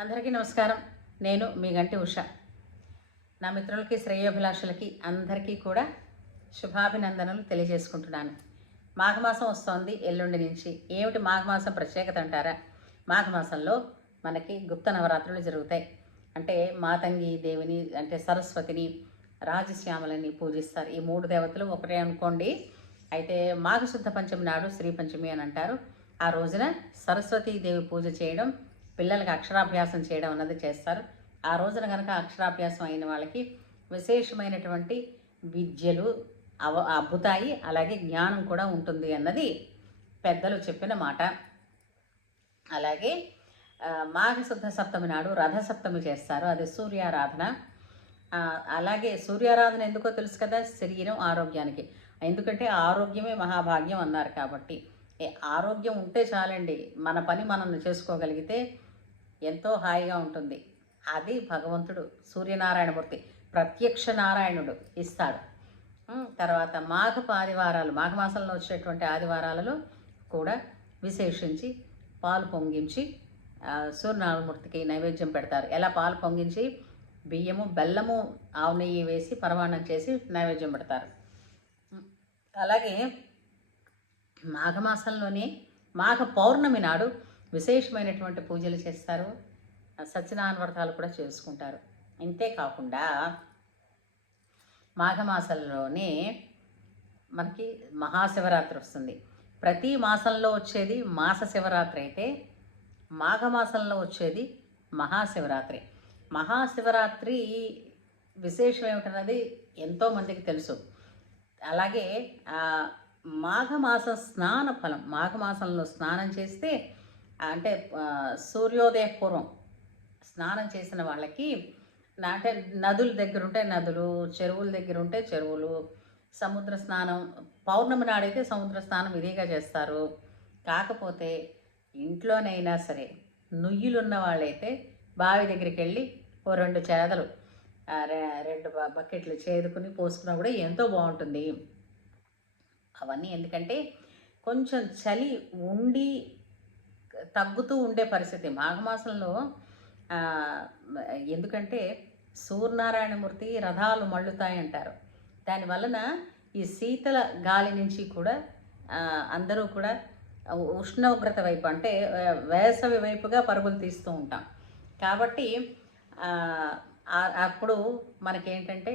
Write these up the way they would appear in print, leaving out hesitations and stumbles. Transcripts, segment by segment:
అందరికీ నమస్కారం. నేను మీ గంటి ఉష. నా మిత్రులకి, శ్రేయోభిలాషులకి అందరికీ కూడా శుభాభినందనలు తెలియజేసుకుంటున్నాను. మాఘమాసం వస్తోంది ఎల్లుండి నుంచి. ఏమిటి మాఘమాసం ప్రత్యేకత అంటారా? మాఘమాసంలో మనకి గుప్త నవరాత్రులు జరుగుతాయి. అంటే మాతంగి దేవిని, అంటే సరస్వతిని, రాజశ్యామలని పూజిస్తారు. ఈ మూడు దేవతలు ఒకటే అనుకోండి. అయితే మాఘశుద్ధ పంచమి నాడు శ్రీ పంచమి అని అంటారు. ఆ రోజున సరస్వతీదేవి పూజ చేయడం, పిల్లలకి అక్షరాభ్యాసం చేయడం అన్నది చేస్తారు. ఆ రోజున కనుక అక్షరాభ్యాసం అయిన వాళ్ళకి విశేషమైనటువంటి విద్యలు అబ్బుతాయి, అలాగే జ్ఞానం కూడా ఉంటుంది అన్నది పెద్దలు చెప్పిన మాట. అలాగే మాఘశుద్ధ సప్తమి నాడు రథసప్తమి చేస్తారు, అది సూర్యారాధన. అలాగే సూర్యారాధన ఎందుకో తెలుసు కదా, శరీరం ఆరోగ్యానికి. ఎందుకంటే ఆరోగ్యమే మహాభాగ్యం అన్నారు కాబట్టి ఆరోగ్యం ఉంటే చాలండి. మన పని మనం చేసుకోగలిగితే ఎంతో హాయిగా ఉంటుంది. అది భగవంతుడు సూర్యనారాయణమూర్తి, ప్రత్యక్ష నారాయణుడు ఇస్తాడు. తర్వాత మాఘపు ఆదివారాలు, మాఘమాసంలో వచ్చేటువంటి ఆదివారాలలో కూడా విశేషించి పాలు పొంగించి సూర్యనారాయణమూర్తికి నైవేద్యం పెడతారు. ఎలా? పాలు పొంగించి బియ్యము, బెల్లము, ఆవు నెయ్యి వేసి పరమాన్నం చేసి నైవేద్యం పెడతారు. అలాగే మాఘమాసంలోనే మాఘ పౌర్ణమి నాడు విశేషమైనటువంటి పూజలు చేస్తారు, సత్యనారాయణ వ్రతాలు కూడా చేసుకుంటారు. ఇంతేకాకుండా మాఘమాసంలోనే మనకి మహాశివరాత్రి వస్తుంది. ప్రతి మాసంలో వచ్చేది మాస శివరాత్రి అయితే మాఘమాసంలో వచ్చేది మహాశివరాత్రి. మహాశివరాత్రి విశేషం ఏమిటన్నది ఎంతోమందికి తెలుసు. అలాగే మాఘమాస స్నాన ఫలం, మాఘమాసంలో స్నానం చేస్తే, అంటే సూర్యోదయ పూర్వం స్నానం చేసిన వాళ్ళకి, అంటే నదుల దగ్గర ఉంటే నదులు, చెరువుల దగ్గర ఉంటే చెరువులు, సముద్ర స్నానం పౌర్ణమి నాడైతే సముద్ర స్నానం ఇదిగా చేస్తారు. కాకపోతే ఇంట్లోనైనా సరే నుయ్యులున్న వాళ్ళైతే బావి దగ్గరికి వెళ్ళి ఓ 2 చేదలు, 2 బకెట్లు చేదుకుని పోసుకున్నా కూడా ఎంతో బాగుంటుంది. అవన్నీ ఎందుకంటే కొంచెం చలి ఉండి తగ్గుతూ ఉండే పరిస్థితి మాఘమాసంలో. ఎందుకంటే సూర్యనారాయణమూర్తి రథాలు మళ్ళుతాయి అంటారు. దానివలన ఈ శీతల గాలి నుంచి కూడా అందరూ కూడా ఉష్ణోగ్రత వైపు, అంటే వేసవి వైపుగా పరుగులు తీస్తూ ఉంటాం. కాబట్టి అప్పుడు మనకేంటంటే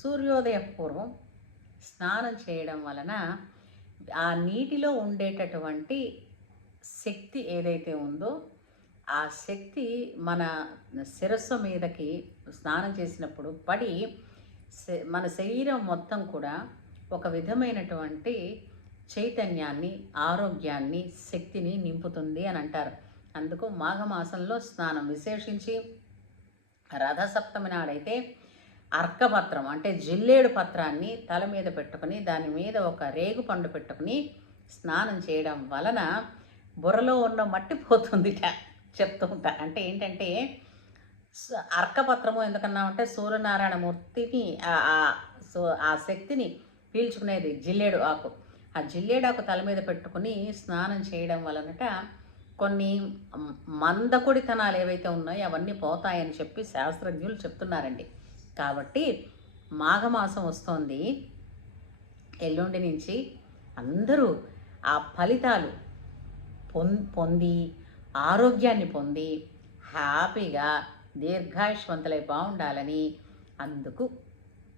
సూర్యోదయ పూర్వం స్నానం చేయడం వలన ఆ నీటిలో ఉండేటటువంటి శక్తి ఏదైతే ఉందో ఆ శక్తి మన శిరస్సు మీదకి స్నానం చేసినప్పుడు పడి మన శరీరం మొత్తం కూడా ఒక విధమైనటువంటి చైతన్యాన్ని, ఆరోగ్యాన్ని, శక్తిని నింపుతుంది అని అంటారు. అందుకు మాఘమాసంలో స్నానం, విశేషించి రథసప్తమి నాడైతే అర్కపత్రం, అంటే జిల్లేడు పత్రాన్ని తల మీద పెట్టుకుని దాని మీద ఒక రేగు పండు పెట్టుకుని స్నానం చేయడం వలన బుర్రలో ఉన్న మట్టి పోతుందిట చెప్తూ ఉంటారు. అంటే ఏంటంటే అర్కపత్రము ఎందుకన్నామంటే సూర్యనారాయణమూర్తిని ఆ శక్తిని పీల్చుకునేది జిల్లేడు ఆకు. ఆ జిల్లేడు ఆకు తల మీద పెట్టుకుని స్నానం చేయడం వలనట కొన్ని మందకొడితనాలు ఏవైతే ఉన్నాయో అవన్నీ పోతాయని చెప్పి శాస్త్రజ్ఞులు చెప్తున్నారండి. కాబట్టి మాఘమాసం వస్తోంది, ఎల్లుండి నుంచి అందరూ ఆ ఫలితాలు పొంది ఆరోగ్యాన్ని పొంది హ్యాపీగా దీర్ఘాయుష్వంతులై బాగుండాలని, అందుకు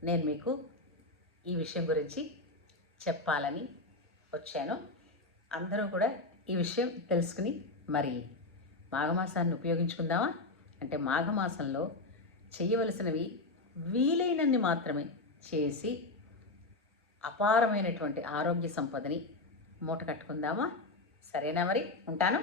నేను మీకు ఈ విషయం గురించి చెప్పాలని వచ్చాను. అందరూ కూడా ఈ విషయం తెలుసుకుని మరి మాఘమాసాన్ని ఉపయోగించుకుందామా? అంటే మాఘమాసంలో చేయవలసినవి వీలైనన్ని మాత్రమే చేసి అపారమైనటువంటి ఆరోగ్య సంపదని మూట కట్టుకుందామా? సరేనా? మరి ఉంటాను.